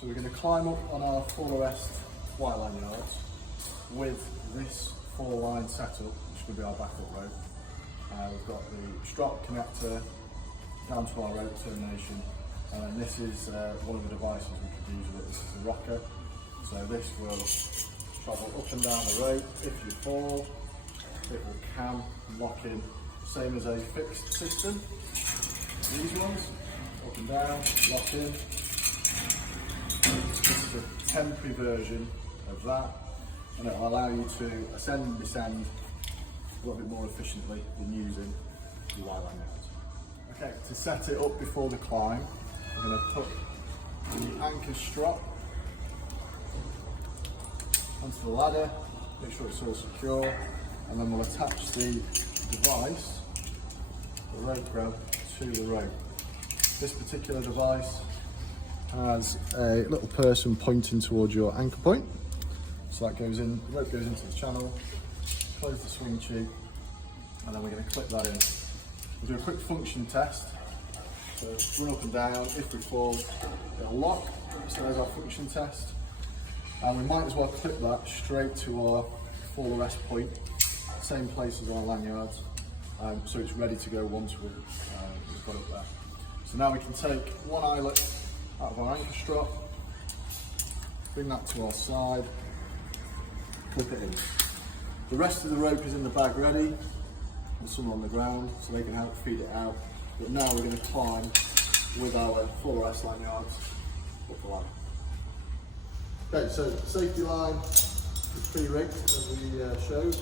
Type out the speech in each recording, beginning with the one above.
So we're going to climb up on our full arrest white lanyards with this 4-line setup, which will be our backup rope. We've got the strap connector down to our rope termination, and this is one of the devices we could use with it. This is the rocker. So this will travel up and down the rope. If you fall, it will cam, lock in, same as a fixed system. These ones, up and down, lock in. This is a temporary version of that, and it will allow you to ascend and descend a little bit more efficiently than using your white lanyards. Okay, to set it up before the climb, I'm going to put the anchor strap onto the ladder, make sure it's all secure, and then we'll attach the device, the rope grab, to the rope. This particular device has a little person pointing towards your anchor point. So that goes in, the rope goes into the channel, close the swing tube, and then we're going to clip that in. We'll do a quick function test. So run up and down, if we fall, it'll lock. So there's our function test. And we might as well clip that straight to our full arrest point, same place as our lanyards, so it's ready to go once we've got it there. So now we can take one eyelet out of our anchor strap, bring that to our side, clip it in. The rest of the rope is in the bag ready, and some on the ground so they can help feed it out. But now we're going to climb with our full arrest lanyards up the ladder. Okay, so safety line is pre-rigged as we showed.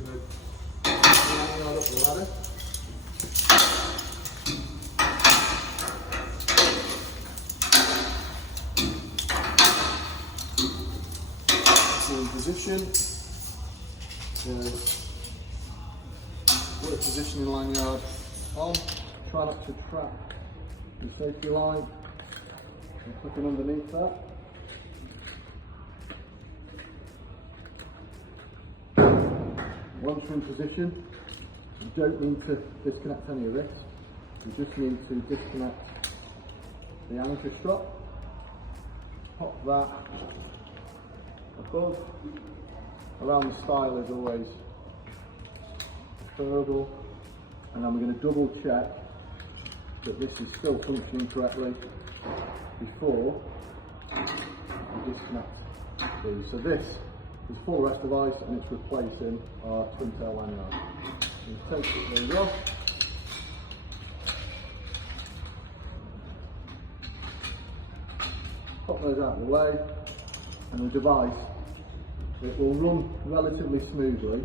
We're going to put the lanyard up the ladder. In position, work positioning lanyard on, try not to trap the safety line, and clicking underneath that. Once you're in position, you don't need to disconnect any of this, you just need to disconnect the anchor strap, pop that above, around the style is always preferable, and then we're going to double check that this is still functioning correctly before we disconnect these. So this is a full arrest device and it's replacing our twin tail lanyard. So take those off. Pop those out of the way, and the device, it will run relatively smoothly.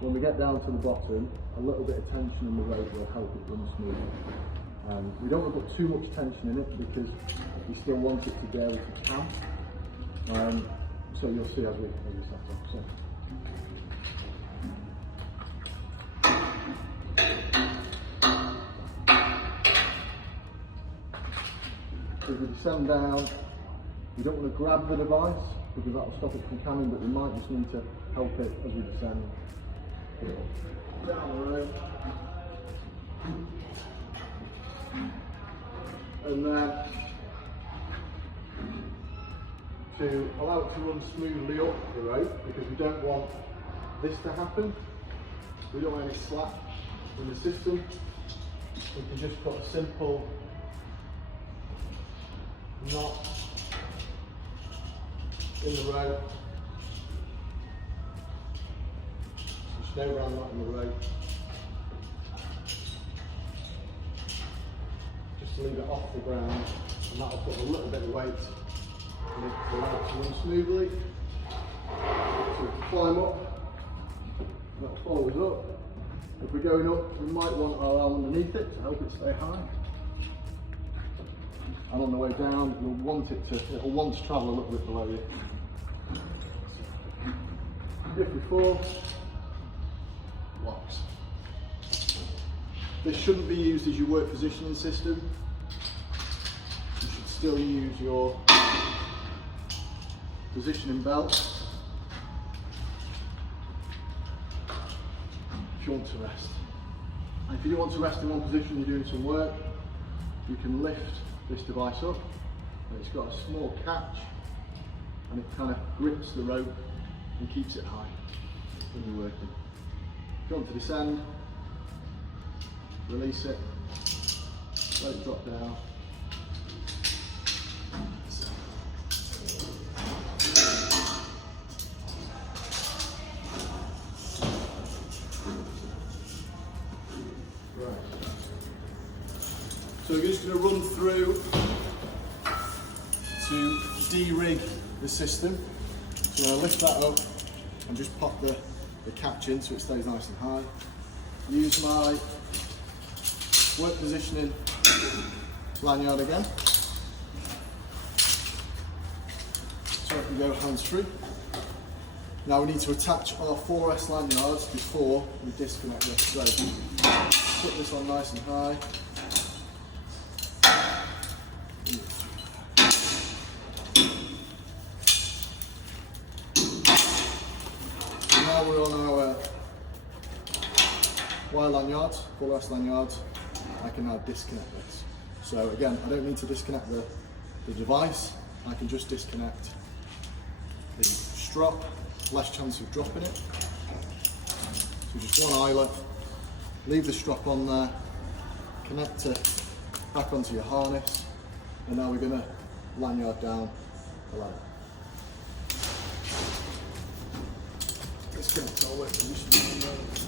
When we get down to the bottom, a little bit of tension in the rope will help it run smoothly. We don't want to put too much tension in it because we still want it to be able to cam. So you'll see as we set up. So. As we descend down, we don't want to grab the device because that will stop it from camming, but we might just need to help it as we descend. Down the rope. And then to allow it to run smoothly up the rope, because we don't want this to happen, we don't want any slack in the system, we can just put a simple knot in the rope, just no round knot in the rope, just to leave it off the ground, and that will put a little bit of weight in it to allow it to run smoothly. So we can climb up, that follows up. If we're going up, we might want our arm underneath it to help it stay high. And on the way down, you'll want it to, it'll want to travel a little bit below you. If you fall, locks. This shouldn't be used as your work positioning system. You should still use your positioning belt if you want to rest. And if you don't want to rest in one position, you're doing some work, you can lift this device up And it's got a small catch and it kind of grips the rope and keeps it high when you're working. If you want to descend, release it, let it drop down. Right. So we're just going to run through to de-rig the system. So I'm going to lift that up and just pop the catch in so it stays nice and high. Use my work positioning lanyard again. So I can go hands free. Now we need to attach our 4S lanyards before we disconnect this. So put this on nice and high. Now we're on our wire lanyards, 4S lanyards. I can now disconnect this. So again, I don't need to disconnect the device. I can just disconnect the strap, less chance of dropping it. So just one eyelet, leave the strap on there, connect it back onto your harness, and now we're going to lanyard down the ladder. Disconnect our work position.